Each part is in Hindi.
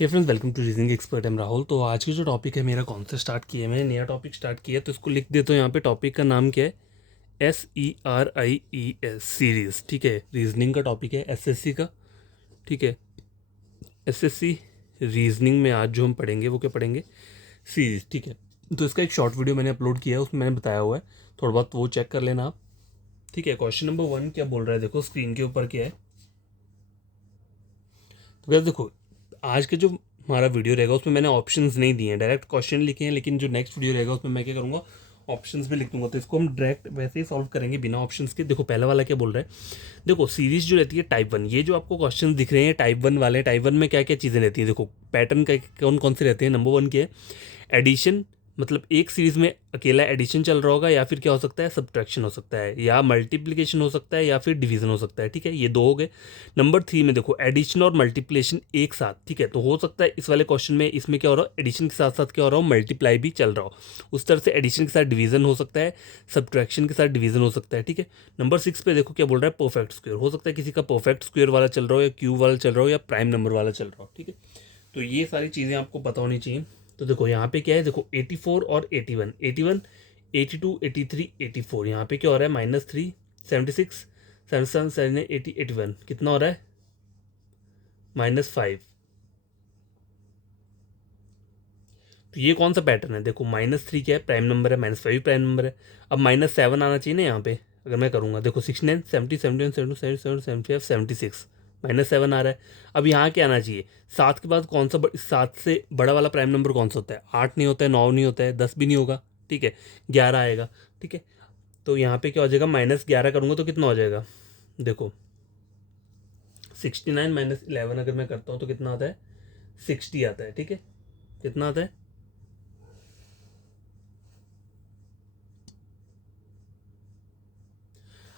Hey friends, welcome to reasoning expert. I'm Rahul. तो आज की जो टॉपिक है मेरा कौन सा स्टार्ट किया है, मैंने नया टॉपिक स्टार्ट किया तो इसको लिख देता हूँ। यहाँ पे टॉपिक का नाम क्या है? SERIES series. ठीक है, रीजनिंग का टॉपिक है, SSC का। ठीक है, SSC रीजनिंग में आज जो हम पढ़ेंगे वो क्या पढ़ेंगे? सीरीज़। ठीक है, तो इसका एक शॉर्ट वीडियो मैंने अपलोड किया है, उसमें मैंने बताया हुआ है, थोड़ा बहुत वो चेक कर लेना आप। ठीक है, क्वेश्चन नंबर 1 क्या बोल रहा है, देखो स्क्रीन के ऊपर क्या है। तो क्या देखो, आज के जो हमारा वीडियो रहेगा उसमें मैंने ऑप्शंस नहीं दिए हैं, डायरेक्ट क्वेश्चन लिखे हैं, लेकिन जो नेक्स्ट वीडियो रहेगा उसमें मैं क्या करूँगा, ऑप्शंस भी लिख दूंगा। तो इसको हम डायरेक्ट वैसे ही सॉल्व करेंगे बिना ऑप्शंस के। देखो पहला वाला क्या बोल रहा है, देखो सीरीज जो रहती है टाइप 1, ये जो आपको क्वेश्चन दिख रहे हैं टाइप 1 वाले, टाइप 1 में क्या क्या चीज़ें रहती हैं, देखो पैटर्न का कौन कौन से रहते हैं। नंबर 1 के है एडिशन, मतलब एक सीरीज में अकेला एडिशन चल रहा होगा, या फिर क्या हो सकता है, सब्ट्रैक्शन हो सकता है, या मल्टीप्लिकेशन हो सकता है, या फिर डिवीजन हो सकता है। ठीक है, ये दो हो गए। नंबर 3 में देखो एडिशन और मल्टीप्लिकेशन एक साथ। ठीक है, तो हो सकता है इस वाले क्वेश्चन में इसमें क्या हो रहा हो, एडिशन के साथ साथ क्या हो रहा हो, मल्टीप्लाई भी चल रहा हो। उस तरह से एडिशन के साथ डिवीजन हो सकता है, सब्ट्रैक्शन के साथ डिवीजन हो सकता है। ठीक है, नंबर 6 पे देखो क्या बोल रहा है, परफेक्ट स्क्वायर। हो सकता है किसी का परफेक्ट स्क्वायर वाला चल रहा हो, या क्यूब वाला चल रहा हो, या प्राइम नंबर वाला चल रहा हो। ठीक है, तो ये सारी चीज़ें आपको पता होनी चाहिए। तो देखो यहाँ पे क्या है, देखो 84 और 81, 81, 82, 83, 84। यहाँ पे क्या हो रहा है, -3, 76, 77, 7, 80, 81, कितना हो रहा है, -5। तो ये कौन सा पैटर्न है, देखो -3 क्या है, प्राइम नंबर है, -5 भी प्राइम नंबर है। अब -7 आना चाहिए ना यहाँ पे, अगर मैं करूँगा, देखो 69, 70, 71, 72, 77, 75, 76, -7 आ रहा है। अब यहाँ क्या आना चाहिए, 7 के बाद कौन सा 7 से बड़ा वाला प्राइम नंबर कौन सा होता है, 8 नहीं होता है, 9 नहीं होता है, 10 भी नहीं होगा। ठीक है, 11 आएगा। ठीक है, तो यहाँ पे क्या हो जाएगा, -11 करूँगा तो कितना हो जाएगा, देखो 69 -11 अगर मैं करता हूँ तो कितना आता है, 60 आता है। ठीक है, कितना आता है,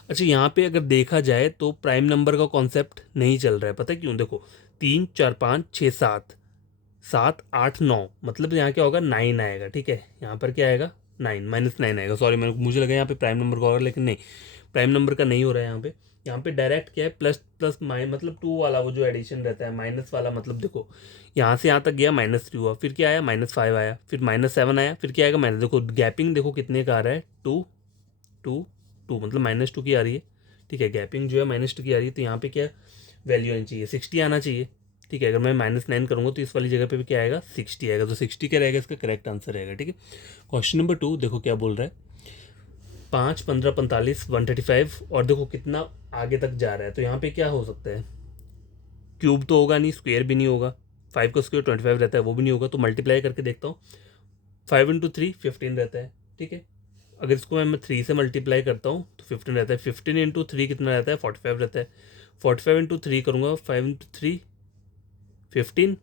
अच्छा यहाँ पे अगर देखा जाए तो प्राइम नंबर का कॉन्सेप्ट नहीं चल रहा है, पता है क्यों, देखो 3, 4, 5, 6, 7, 7, 8, 9, मतलब यहाँ क्या होगा, 9 आएगा। ठीक है, यहाँ पर क्या आएगा, 9, -9 आएगा। सॉरी, मुझे लगा यहाँ पे प्राइम नंबर का होगा, लेकिन नहीं, प्राइम नंबर का नहीं हो रहा है यहाँ पे। यहाँ पे डायरेक्ट क्या है, प्लस प्लस माइनस, मतलब 2 वाला वो जो एडिशन रहता है, माइनस वाला, मतलब देखो यहाँ से यहाँ तक गया, -3 हुआ, फिर क्या आया, -5 आया, फिर -7 आया, फिर क्या आएगा, माइनस, देखो गैपिंग देखो कितने का आ रहा है, 2, 2, 2, मतलब -2 की आ रही है। ठीक है, गैपिंग जो है -2 की आ रही है, तो यहाँ पे क्या वैल्यू आनी चाहिए, 60 आना चाहिए। ठीक है, अगर मैं -9 करूँगा तो इस वाली जगह पे भी क्या आएगा, 60 आएगा, तो 60 क्या रहेगा, इसका करेक्ट आंसर रहेगा। ठीक है, क्वेश्चन नंबर 2 देखो क्या बोल रहा है, 5, 15, 45, 135, और देखो कितना आगे तक जा रहा है, तो यहाँ पे क्या हो सकता है, क्यूब तो होगा नहीं, स्क्वेयर भी नहीं होगा, 5 का स्क्वेयर 25 रहता है, वो भी नहीं होगा, तो मल्टीप्लाई करके देखता हूँ, 5 × 3 15 रहता है। ठीक है, अगर इसको मैं 3 से मल्टीप्लाई करता हूँ तो 15 रहता है, 15 × 3 कितना रहता है, 45 रहता है, 45 × 3 करूँगा, 5 × 3 15,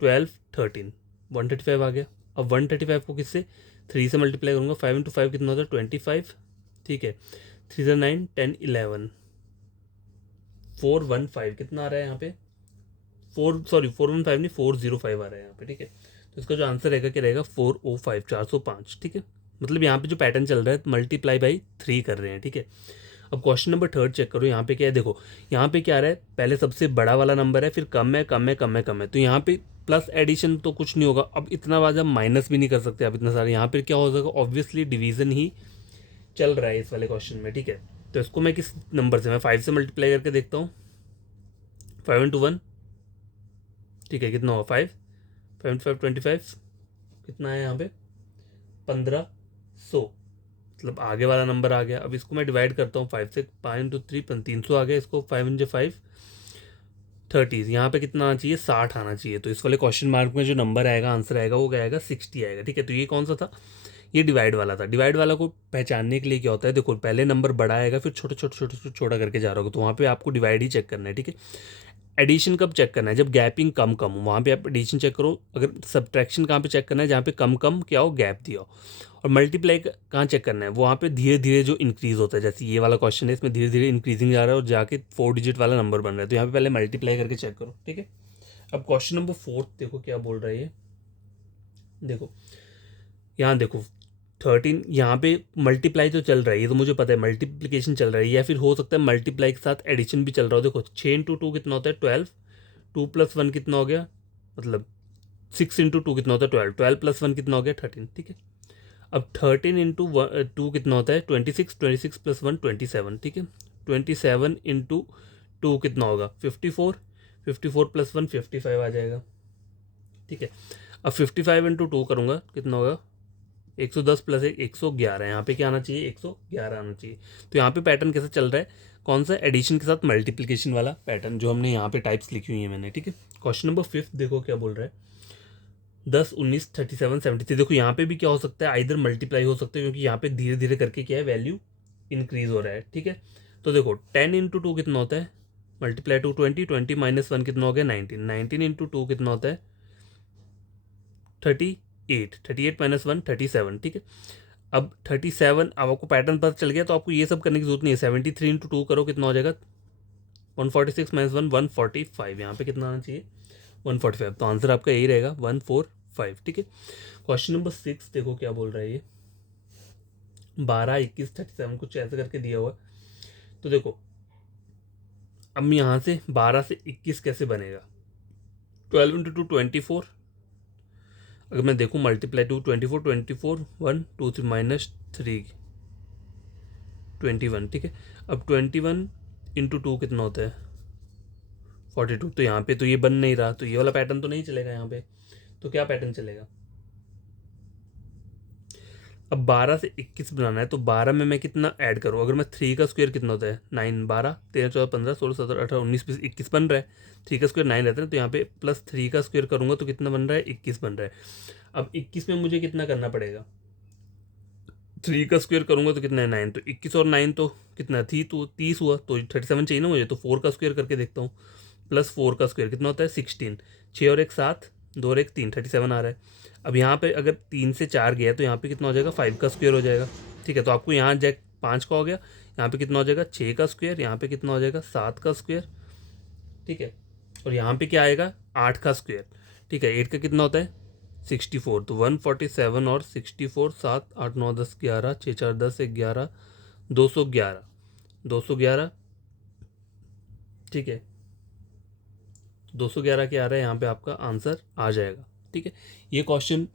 12, 13, 135 आ गया। अब 135 को किससे, 3 से मल्टीप्लाई करूँगा, 5 × 5 कितना होता है, 25। ठीक है, 3 × 9, 10, 11, 415 कितना आ रहा है यहाँ पे, 415 नहीं, 405 आ रहा है यहाँ पे। ठीक है, तो इसका जो आंसर रहेगा क्या रहेगा, 405, 405। ठीक है, मतलब यहाँ पे जो पैटर्न चल रहा है, मल्टीप्लाई बाई 3 कर रहे हैं। ठीक है, अब क्वेश्चन नंबर 3 चेक करो, यहाँ पे क्या है, देखो यहाँ पे क्या आ रहा है, पहले सबसे बड़ा वाला नंबर है, फिर कम है, कम है, कम है, कम है, तो यहाँ पे प्लस एडिशन तो कुछ नहीं होगा। अब इतना बार माइनस भी नहीं कर सकते आप इतना सारे, यहाँ पे क्या हो जाएगा, ऑब्वियसली डिवीजन ही चल रहा है इस वाले क्वेश्चन में। ठीक है, तो इसको मैं किस नंबर से, मैं 5 से मल्टीप्लाई करके देखता हूँ, 5 × 1, ठीक है, कितना होगा, 5, 5 × 5 25, कितना है यहाँ पे, 1500, मतलब आगे वाला नंबर आ गया। अब इसको मैं डिवाइड करता हूँ 5 से, 5 × 3 300 आ गया, इसको 5 × 5 30, यहाँ पे कितना आना चाहिए, 60 आना चाहिए। तो इस वाले क्वेश्चन मार्क में जो नंबर आएगा, आंसर आएगा, वो क्या आएगा, 60 आएगा। ठीक है, तो ये कौन सा था, ये डिवाइड वाला था। डिवाइड वाला को पहचानने के लिए क्या होता है, देखो पहले नंबर बड़ा आएगा, फिर छोटे छोटे छोटे छोटे छोटा करके जा रहा होगा, तो वहाँ पे आपको डिवाइड ही चेक करना है। ठीक है, एडिशन कब चेक करना है, जब गैपिंग कम कम हो, वहाँ पे आप एडिशन चेक करो। अगर सब्ट्रैक्शन कहाँ पे चेक करना है, जहाँ पे कम कम क्या हो, गैप दिया हो। और मल्टीप्लाई कहाँ चेक करना है, वहाँ पे धीरे धीरे जो इंक्रीज होता है, जैसे ये वाला क्वेश्चन है, इसमें धीरे धीरे इंक्रीजिंग जा रहा है और जाके 4 डिजिट वाला नंबर बन रहा है, तो यहाँ पे पहले मल्टीप्लाई करके चेक करो। ठीक है, अब क्वेश्चन नंबर 4 देखो क्या बोल रहा है ये, देखो यहाँ देखो 13 यहाँ पे मल्टीप्लाई तो चल रहा है, ये तो मुझे पता है मल्टीप्लिकेशन चल रहा है, या फिर हो सकता है मल्टीप्लाई के साथ एडिशन भी चल रहा हो। देखो 6 × 2 कितना होता है 12, 2 + 1 कितना हो गया, मतलब 6 × 2 कितना होता है 12, 12 + 1 कितना हो गया 13, ठीक है। अब 13 × 2 कितना होता है 26, 26 + 1 27, ठीक है। 27 × 2 कितना होगा 54, 54 + 1 55 आ जाएगा, ठीक है। अब 55 × 2 करूँगा कितना होगा 110 + 1 111, यहाँ पे क्या आना चाहिए 111 आना चाहिए। तो यहाँ पे पैटर्न कैसे चल रहा है, कौन सा, एडिशन के साथ मल्टीप्लिकेशन वाला पैटर्न, जो हमने यहाँ पे टाइप्स लिखी हुई है मैंने, ठीक है। क्वेश्चन नंबर 5 देखो क्या बोल रहा है, 10 19 37 73। देखो यहाँ पे भी क्या हो सकता है, आइदर मल्टीप्लाई हो सकता है, क्योंकि यहाँ पे धीरे धीरे करके क्या है वैल्यू इंक्रीज हो रहा है, ठीक है। तो देखो 10 × 2 कितना होता है, मल्टीप्लाई टू 20, 20 - 1 कितना हो गया 19, 19 × 2 कितना होता है 38, 38 - 1 37, ठीक है। अब 37, अब आपको पैटर्न पता चल गया, तो आपको ये सब करने की जरूरत नहीं है। 73 × 2 करो कितना हो जाएगा 146 - 1 145, यहाँ पे कितना आना चाहिए 145, तो आंसर आपका यही रहेगा 145, ठीक है। क्वेश्चन नंबर 6 देखो क्या बोल रहा है ये, 12 21 37 कुछ ऐसे करके दिया हुआ है। तो देखो अब यहाँ से 12 से 21 कैसे बनेगा, 12 × 2 24, अगर मैं देखूँ मल्टीप्लाई टू 24, 24 1 2 3 -3 21, ठीक है। अब 21 × 2 कितना होता है 42, तो यहाँ पे तो ये बन नहीं रहा, तो ये वाला पैटर्न तो नहीं चलेगा यहाँ पे, तो क्या पैटर्न चलेगा। अब 12 से 21 बनाना है, तो 12 में मैं कितना ऐड करूँ, अगर मैं 3 का स्क्वायर कितना होता है 9, 12 13 14 15 16 17 18 19 20 21 बन रहा है, 3 का स्क्वायर 9 रहता है, तो यहाँ पे +3 का स्क्वायर करूँगा तो कितना बन रहा है 21 बन रहा है। अब 21 में मुझे कितना करना पड़ेगा, 3 का स्क्वायर करूँगा तो कितना है 9, तो 21 और 9 तो कितना थी, तो 30 हुआ, तो 37 चाहिए ना मुझे, तो 4 का स्क्वायर करके देखता हूँ, +4 का स्क्वायर कितना होता है 16, 6 और 1 7, 2 और 1 3 37 आ रहा है। अब यहाँ पे अगर 3 से 4 गया तो यहाँ पे कितना हो जाएगा 5 का स्क्वायर हो जाएगा, ठीक है। तो आपको यहाँ जैक 5 का हो गया, यहाँ पे कितना हो जाएगा 6 का स्क्वायर, यहाँ पे कितना हो जाएगा 7 का स्क्वायर, ठीक है। और यहाँ पे क्या आएगा 8 का स्क्वायर, ठीक है। 8 का कितना होता है 64, तो 147 और 64, 7 8 9 10 11 6 4 10 11 211, 211, ठीक है। 211 के आ रहा है, यहाँ पे आपका आंसर आ जाएगा, ठीक है। ये क्वेश्चन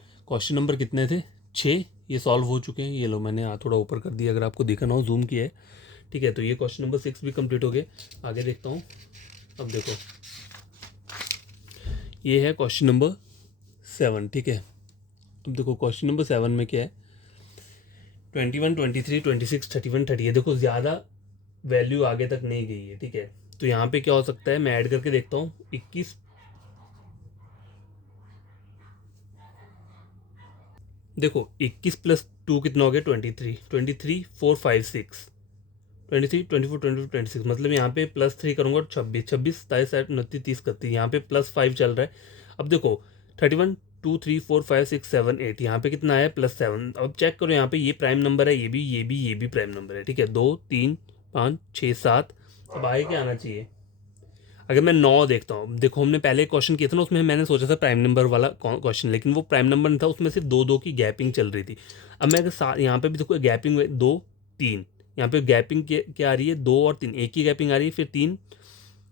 नंबर कितने थे 6, ये सॉल्व हो चुके हैं, ये लो मैंने थोड़ा ऊपर कर दिया अगर आपको दिखा ना हो, जूम किया है, ठीक है। तो ये क्वेश्चन नंबर 6 भी कंप्लीट हो गए, आगे देखता हूँ। अब देखो ये है क्वेश्चन नंबर 7, ठीक है। अब देखो क्वेश्चन नंबर 7 में क्या है, 21 23 26 31 30 है। देखो ज़्यादा वैल्यू आगे तक नहीं गई है, ठीक है। तो यहाँ पे क्या हो सकता है, मैं ऐड करके देखता हूँ 21, देखो 21 + 2 कितना हो गया 23, 23 4 5 6 23 24 24 26, मतलब यहाँ पे +3 करूँगा 26 26 27 28 29 30 31, यहाँ पे +5 चल रहा है। अब देखो 31 2 3 4 5 6 7 8, यहाँ पे कितना है +7। अब चेक करो यहाँ पे ये प्राइम नंबर है, ये भी प्राइम नंबर है, ठीक है। 2 3 5 6 7, अब आगे क्या आना चाहिए। अगर मैं 9 देखता हूँ, देखो हमने पहले क्वेश्चन किया था ना, उसमें मैंने सोचा था प्राइम नंबर वाला क्वेश्चन, लेकिन वो प्राइम नंबर नहीं था, उसमें सिर्फ 2 2 की गैपिंग चल रही थी। अब मैं अगर यहाँ पे भी देखो गैपिंग 2 3, यहाँ पे गैपिंग क्या आ रही है 2 और 3, एक ही गैपिंग आ रही है, फिर 3,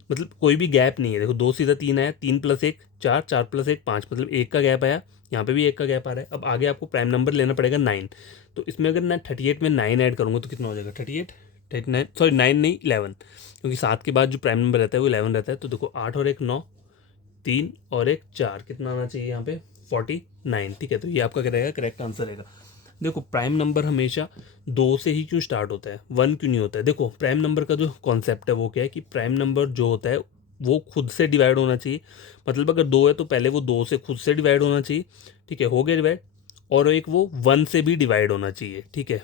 मतलब कोई भी गैप नहीं है। देखो 2 सीधा 3 आया, 3 + 1 4, 4 + 1 5, मतलब एक का गैप आया, यहाँ पे भी एक का गैप आ रहा है। अब आगे आपको प्राइम नंबर लेना पड़ेगा 9, तो इसमें अगर मैं 38 में 9 ऐड करूँगा तो कितना हो जाएगा 38 39, सॉरी 9 नहीं 11, क्योंकि 7 के बाद जो प्राइम नंबर रहता है वो 11 रहता है। तो देखो 8 और 1 9, 3 और 1 4, कितना आना चाहिए यहाँ पे 49, ठीक है। तो ये आपका क्या रहेगा, करेक्ट आंसर रहेगा। देखो प्राइम नंबर हमेशा 2 से ही क्यों स्टार्ट होता है, 1 क्यों नहीं होता है। देखो प्राइम नंबर का जो कॉन्सेप्ट है वो क्या है कि प्राइम नंबर जो होता है वो खुद से डिवाइड होना चाहिए, मतलब अगर 2 है तो पहले वो 2 से खुद से डिवाइड होना चाहिए, ठीक है, हो गया डिवाइड। और एक वो 1 से भी डिवाइड होना चाहिए, ठीक है,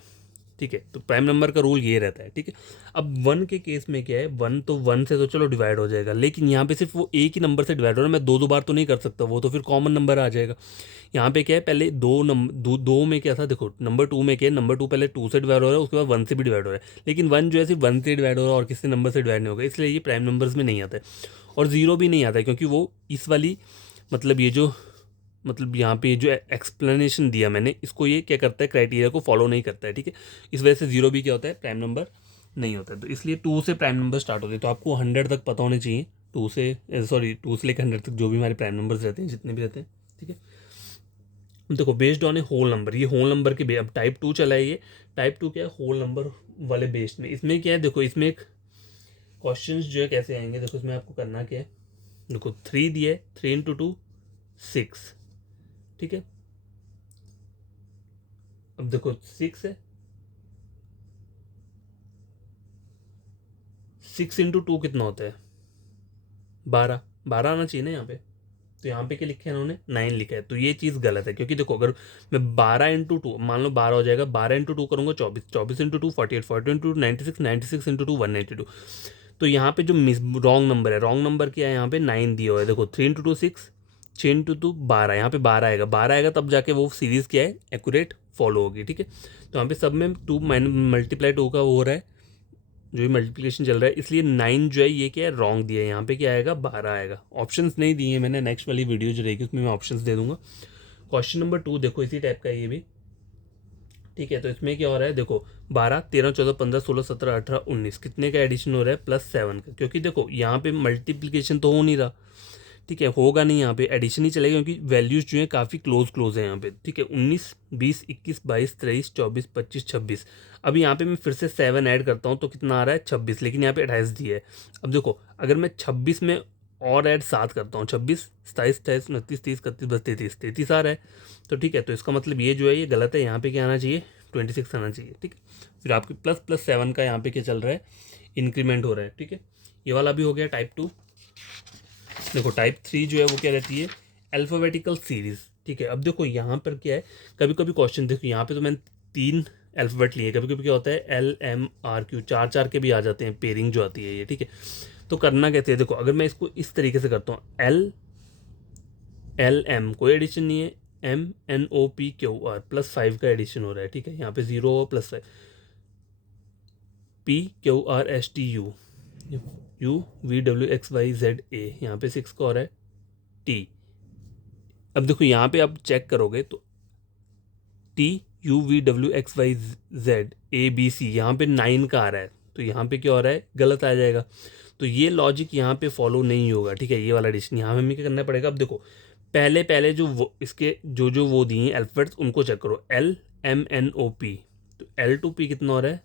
ठीक है। तो प्राइम नंबर का रूल ये रहता है, ठीक है। अब 1 के केस में क्या है, 1 तो 1 से तो चलो डिवाइड हो जाएगा, लेकिन यहाँ पे सिर्फ वो एक ही नंबर से डिवाइड हो रहा है, मैं 2 2 बार तो नहीं कर सकता, वो तो फिर कॉमन नंबर आ जाएगा। यहाँ पे क्या है, पहले 2 में क्या था, देखो नंबर 2 में क्या है, नंबर 2 पहले 2 से डिवाइड हो रहा है, उसके बाद 1 से भी डिवाइड हो रहा है, लेकिन 1 जो है सिर्फ 1 से डिवाइड हो रहा है और किसी नंबर से डिवाइड नहीं होगा, इसलिए ये प्राइम नंबर्स में नहीं आता है। और 0 भी नहीं आता है, क्योंकि वो इस वाली, मतलब ये जो मतलब यहाँ पे जो एक्सप्लेनेशन दिया मैंने, इसको ये क्या करता है, क्राइटेरिया को फॉलो नहीं करता है, ठीक है। इस वजह से 0 भी क्या होता है, प्राइम नंबर नहीं होता है। तो इसलिए 2 से प्राइम नंबर स्टार्ट होते हैं, तो आपको 100 तक पता होने चाहिए, 2 से लेकर 100 तक जो भी हमारे प्राइम नंबर्स रहते हैं, जितने भी रहते हैं, ठीक है। देखो based on a whole number, ये होल नंबर के अब टाइप 2 चला है, ये टाइप 2 क्या है, होल नंबर वाले बेस्ड में। इसमें क्या है, देखो इसमें एक क्वेश्चंस जो है कैसे आएंगे, देखो इसमें आपको करना क्या है, देखो 3 दिया है, 3 इंटू 2 6, ठीक है। अब देखो 6 है, 6 इंटू 2 कितना होता है, 12, 12 आना चाहिए ना यहाँ पे। तो यहाँ पे क्या लिखे हैं इन्होंने, 9 लिखा है, तो ये चीज़ गलत है, क्योंकि देखो अगर मैं 12 इंटू 2, मान लो 12 हो जाएगा, 12 इंटू 2 करूँगा 24, 24 इंटू 2 48, 48 इंटू 2 96, 96 इंटू 2 192। तो यहाँ पे जो रॉन्ग नंबर है, रॉन्ग नंबर क्या है, यहाँ पे 9 दिया हुआ है। देखो 3 इंटू 2 6, 6 इंटू 2 12, यहाँ पे 12 आएगा, 12 आएगा तब जाके वो सीरीज़ क्या है, एक्यूरेट फॉलो होगी, ठीक है। तो यहाँ पे सब में 2 मल्टीप्लाई 2 का वो हो रहा है, जो भी मल्टीप्लिकेशन चल रहा है, इसलिए 9 जो है ये क्या है, रॉन्ग दिया है, यहाँ पे क्या आएगा, 12 आएगा। ऑप्शंस नहीं दिए मैंने, नेक्स्ट वाली वीडियो जो रहेगी उसमें मैं ऑप्शंस दे दूंगा। क्वेश्चन नंबर 2 देखो इसी टाइप का है ये भी, ठीक है। तो इसमें क्या हो रहा है, देखो 12 13 14 15 16 17 18 19 कितने का एडिशन हो रहा है, +7 का, क्योंकि देखो यहाँ पे मल्टीप्लिकेशन तो हो नहीं रहा, ठीक है, होगा नहीं, यहाँ पे एडिशन ही चलेगा, क्योंकि वैल्यूज जो है काफ़ी क्लोज है यहाँ पे, ठीक है। 19 20 21 22 23 24 25 26, अब यहाँ पे मैं फिर से 7 ऐड करता हूँ तो कितना आ रहा है, 26, लेकिन यहाँ पे 28 दिया है। अब देखो अगर मैं 26 में और ऐड 7 करता हूँ, 26 27 28 29 30 31 32 33 आ रहा है, तो ठीक है। तो इसका मतलब ये जो है ये गलत है, यहाँ पे क्या आना चाहिए, 26 आना चाहिए, ठीक है। फिर आपके ++7 का यहाँ पे क्या चल रहा है, इंक्रीमेंट हो रहा है, ठीक है। ये वाला भी हो गया टाइप 2। देखो टाइप 3 जो है वो क्या रहती है, अल्फ़ाबेटिकल सीरीज, ठीक है। अब देखो यहाँ पर क्या है, कभी कभी क्वेश्चन देखो यहाँ पे तो मैंने 3 अल्फ़ाबेट लिए, कभी कभी क्या होता है LMRQ 4 भी आ जाते हैं, पेयरिंग जो आती है ये, ठीक है। तो करना कहते हैं, देखो अगर मैं इसको इस तरीके से करता हूँ, LM कोई एडिशन नहीं है, MNOPQR +5 का एडिशन हो रहा है, ठीक है। यहाँ पे 0 और +5, PQRSTU UVWXYZA, यहाँ पे 6 का हो रहा है T। अब देखो यहाँ पे आप चेक करोगे तो TUVWXYZABC यहाँ पे 9 का आ रहा है, तो यहाँ पे क्या हो रहा है, गलत आ जाएगा। तो ये लॉजिक यहाँ पे फॉलो नहीं होगा, ठीक है। ये वाला एडिशन यहाँ हमें क्या करना पड़ेगा, अब देखो पहले पहले जो वो इसके जो वो दिए हैं अल्फ़ाबेट्स उनको चेक करो, LMNOP, तो L2P कितना हो रहा है,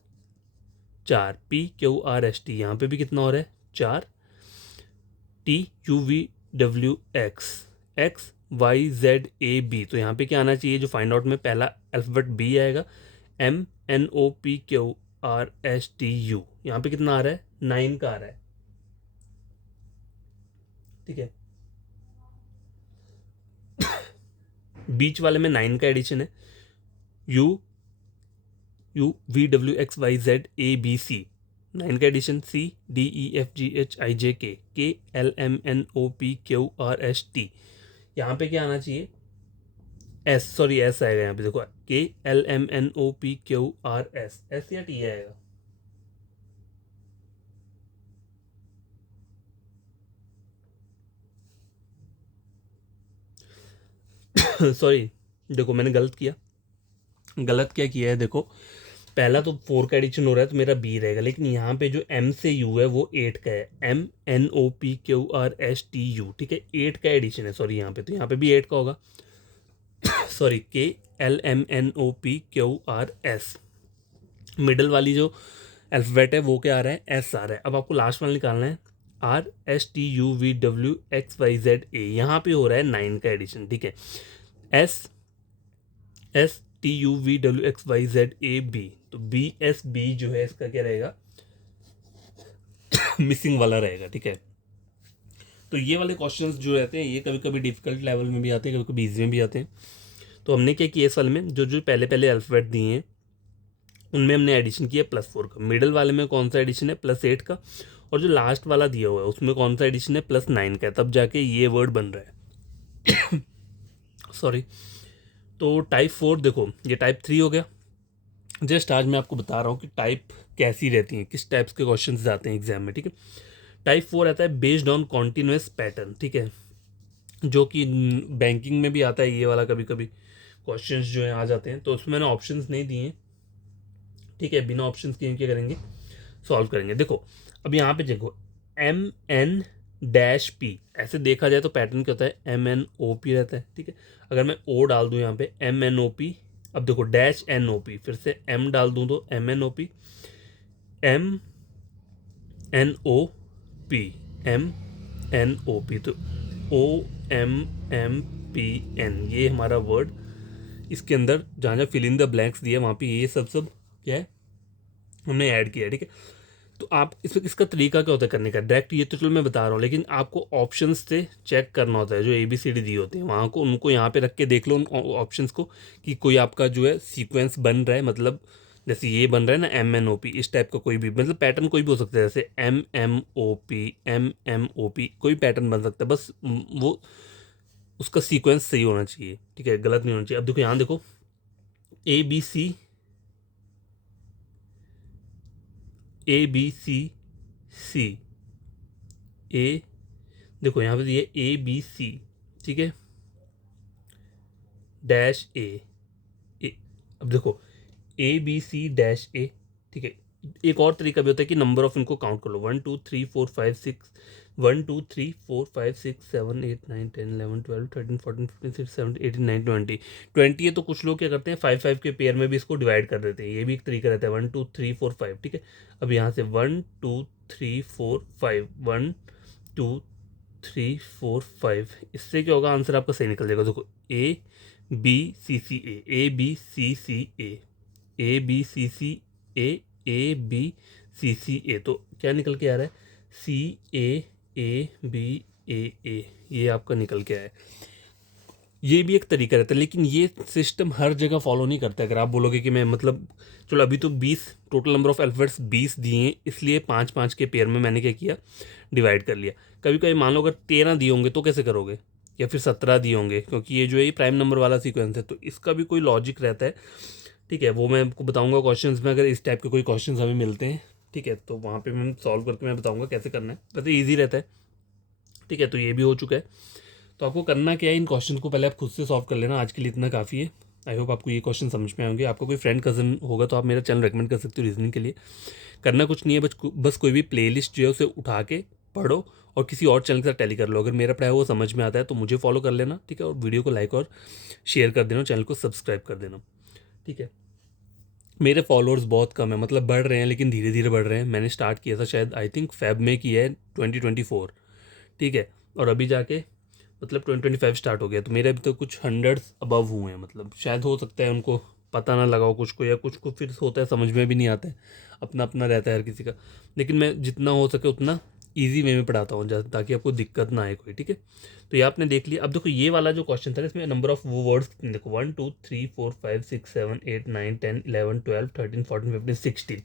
4, PQRST यहाँ पे भी कितना हो रहा है, 4, TUVWXYZAB, तो यहाँ पे क्या आना चाहिए, जो फाइंड आउट में पहला अल्फ़ाबेट B आएगा, MNOPQRSTU, यहाँ पे कितना आ रहा है, 9 का आ रहा है, ठीक है। बीच वाले में 9 का एडिशन है, UVWXYZABC 9 का एडिशन, CDEFGHIJK KLMNOPQRST, यहाँ पे क्या आना चाहिए, एस आएगा यहाँ पे, देखो KLMNOPQRS, एस या टी आएगा, सॉरी देखो मैंने गलत क्या किया है, देखो पहला तो 4 का एडिशन हो रहा है तो मेरा बी रहेगा, लेकिन यहाँ पे जो M से U है वो 8 का है, MNOPQRSTU, ठीक है, 8 का एडिशन है, सॉरी यहाँ पे, तो यहाँ पे भी 8 का होगा, सॉरी KLMNOPQRS। मिडल वाली जो अल्फ़ाबेट है वो क्या आ रहा है, एस आ रहा है। अब आपको लास्ट वाला निकालना है, RSTUVWXYZA, यहाँ पे हो रहा है 9 का एडिशन, ठीक है, STUVWXYZAB, तो BSB जो है इसका क्या रहेगा, मिसिंग वाला रहेगा, ठीक है। तो ये वाले क्वेश्चंस जो रहते हैं ये कभी कभी डिफिकल्ट लेवल में भी आते हैं, कभी कभी ईजी में भी आते हैं। तो हमने क्या किया इस वाले में, जो जो पहले पहले अल्फ़ाबेट दिए हैं उनमें हमने एडिशन किया +4 का, मिडल वाले में कौन सा एडिशन है, +8 का, और जो लास्ट वाला दिया हुआ है उसमें कौन सा एडिशन है, +9 का, तब जाके ये वर्ड बन रहा है। सॉरी। तो टाइप 4 देखो ये टाइप 3 हो गया। जस्ट आज मैं आपको बता रहा हूँ कि टाइप कैसी रहती हैं, किस टाइप्स के क्वेश्चन आते हैं एग्जाम में, ठीक है। टाइप 4 आता है बेस्ड ऑन कॉन्टिन्यूस पैटर्न, ठीक है। जो कि बैंकिंग में भी आता है ये वाला, कभी कभी क्वेश्चंस जो है आ जाते हैं, तो उसमें मैंने ऑप्शंस नहीं दिए हैं, ठीक है। बिना ऑप्शंस के क्या करेंगे, सॉल्व करेंगे। देखो अब यहाँ पे देखो MN-P, ऐसे देखा जाए तो पैटर्न क्या होता है, MNOP रहता है, ठीक है। अगर मैं O डाल दूँ यहाँ पे MNOP, अब देखो -NOP, फिर से M डाल दूँ तो MNOP, MNOP, MNOP, तो OMMPN, ये हमारा वर्ड, इसके अंदर जहाँ जहाँ फिल इन द ब्लैंक्स दिया वहाँ पे ये सब क्या है, हमने ऐड किया है, ठीक है। तो आप इसका तरीका क्या होता है करने का, डायरेक्ट ये तो चलो मैं बता रहा हूँ, लेकिन आपको ऑप्शंस से चेक करना होता है, जो ABCD दी होती है वहाँ को, उनको यहाँ पे रख के देख लो उन ऑप्शंस को, कि कोई आपका जो है सीक्वेंस बन रहा है, मतलब जैसे ये बन रहा है ना MNOP, इस टाइप का कोई भी मतलब पैटर्न कोई भी हो सकता है, जैसे MMOP कोई पैटर्न बन सकता है, बस वो उसका सीक्वेंस सही होना चाहिए, ठीक है, गलत नहीं होना चाहिए। अब देखो यहाँ देखो ABC A, देखो यहाँ पे ये ABC, ठीक है, -A, अब देखो ABC-A, ठीक है। एक और तरीका भी होता है कि नंबर ऑफ इनको काउंट कर लो, 1 2 3 4 5 6, 1 2 3 4 5 6 7 8 9 10 11 12 13 14 15 16 17 18 19 20 है, तो कुछ लोग क्या करते हैं 5 5 के पेयर में भी इसको डिवाइड कर देते हैं, ये भी एक तरीका रहता है, 1 2 3 4 5, ठीक है। अब यहाँ से 1 2 3 4 5, 1 2 3 4 5, इससे क्या होगा, आंसर आपका सही निकल जाएगा। देखो ABCCA, तो क्या निकल के आ रहा है, CAABAA, ये आपका निकल के आया है। ये भी एक तरीका रहता है, लेकिन ये सिस्टम हर जगह फॉलो नहीं करता है। अगर आप बोलोगे कि मैं मतलब चलो अभी तो 20 टोटल नंबर ऑफ अल्फ़ाबेट्स 20 दिए हैं, इसलिए 5 5 के पेयर में मैंने क्या किया, डिवाइड कर लिया। कभी कभी मान लो अगर 13 दिए होंगे तो कैसे करोगे, या फिर 17 दिए होंगे, क्योंकि ये जो है ये प्राइम नंबर वाला सीक्वेंस है, तो इसका भी कोई लॉजिक रहता है, ठीक है। वो मैं आपको बताऊंगा क्वेश्चंस में, अगर इस टाइप के कोई क्वेश्चंस हमें मिलते हैं, ठीक है, तो वहाँ पे मैं सॉल्व करके मैं बताऊंगा कैसे करना है, वैसे ईजी रहता है, ठीक है। तो ये भी हो चुका है। तो आपको करना क्या है, इन क्वेश्चन को पहले आप खुद से सॉल्व कर लेना, आज के लिए इतना काफ़ी है। आई होप आपको ये क्वेश्चन समझ में आएंगे। आपको कोई फ्रेंड कज़न होगा तो आप मेरा चैनल रेकमेंड कर सकते हो रीजनिंग के लिए। करना कुछ नहीं है, बस कोई भी प्लेलिस्ट जो है उसे उठा के पढ़ो और किसी और चैनल के साथ टैली कर लो। अगर मेरा पढ़ाया वो समझ में आता है तो मुझे फॉलो कर लेना, ठीक है, और वीडियो को लाइक और शेयर कर देना, चैनल को सब्सक्राइब कर देना, ठीक है। मेरे फॉलोअर्स बहुत कम है, मतलब बढ़ रहे हैं लेकिन धीरे धीरे बढ़ रहे हैं। मैंने स्टार्ट किया था शायद आई थिंक फेब में किया है 2024, ठीक है, और अभी जाके मतलब 2025 स्टार्ट हो गया, तो मेरे अभी तो कुछ हंड्रेड्स अबव हुए हैं, मतलब शायद हो सकता है उनको पता ना लगाओ कुछ को, या कुछ को फिर होता है समझ में भी नहीं आता है, अपना अपना रहता है हर किसी का। लेकिन मैं जितना हो सके उतना ईजी वे में पढ़ाता हूँ ताकि आपको दिक्कत ना आए कोई, ठीक है। तो ये आपने देख लिया। अब देखो ये वाला जो क्वेश्चन था इसमें नंबर ऑफ वो वर्ड्स देखो 1 2 3 4 5 6 7 8 9 10 11 12 13 14 15 16,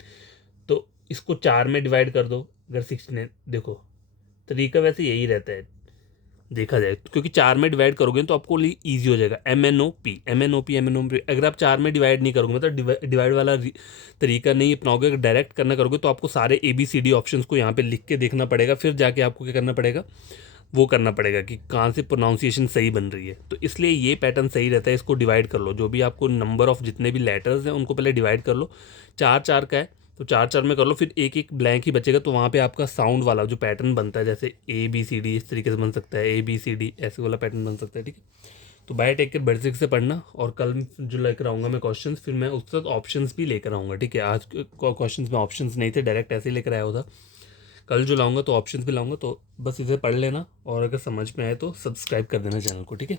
तो इसको 4 में डिवाइड कर दो अगर 16 है। देखो तरीका वैसे यही रहता है देखा जाए, क्योंकि 4 में डिवाइड करोगे तो आपको ईजी हो जाएगा। MNOP, अगर आप 4 में डिवाइड नहीं करोगे, मतलब डिवाइड वाला तरीका नहीं अपनाओगे, अगर डायरेक्ट करना करोगे तो आपको सारे ABCD ऑप्शंस को यहाँ पे लिख के देखना पड़ेगा, फिर जाके आपको क्या करना पड़ेगा, वो करना पड़ेगा कि कहाँ से प्रोनाउंसिएशन सही बन रही है। तो इसलिए ये पैटर्न सही रहता है, इसको डिवाइड कर लो, जो भी आपको नंबर ऑफ जितने भी लेटर्स हैं उनको पहले डिवाइड कर लो। 4 4 का है तो 4 4 में कर लो, फिर एक एक ब्लैंक ही बचेगा, तो वहाँ पे आपका साउंड वाला जो पैटर्न बनता है, जैसे ABCD इस तरीके से बन सकता है, ABCD ऐसे वाला पैटर्न बन सकता है, ठीक है। तो बाय टेक केयर, बेसिक से पढ़ना, और कल जो लेकर आऊँगा मैं क्वेश्चंस, फिर मैं उसके साथ ऑप्शंस भी लेकर आऊँगा, ठीक है। आज क्वेश्चंस में ऑप्शंस नहीं थे, डायरेक्ट ऐसे ही लेकर आया होता। कल जो लाऊंगा तो ऑप्शंस भी लाऊंगा, तो बस इसे पढ़ लेना, और अगर समझ में आए तो सब्सक्राइब कर देना चैनल को, ठीक है।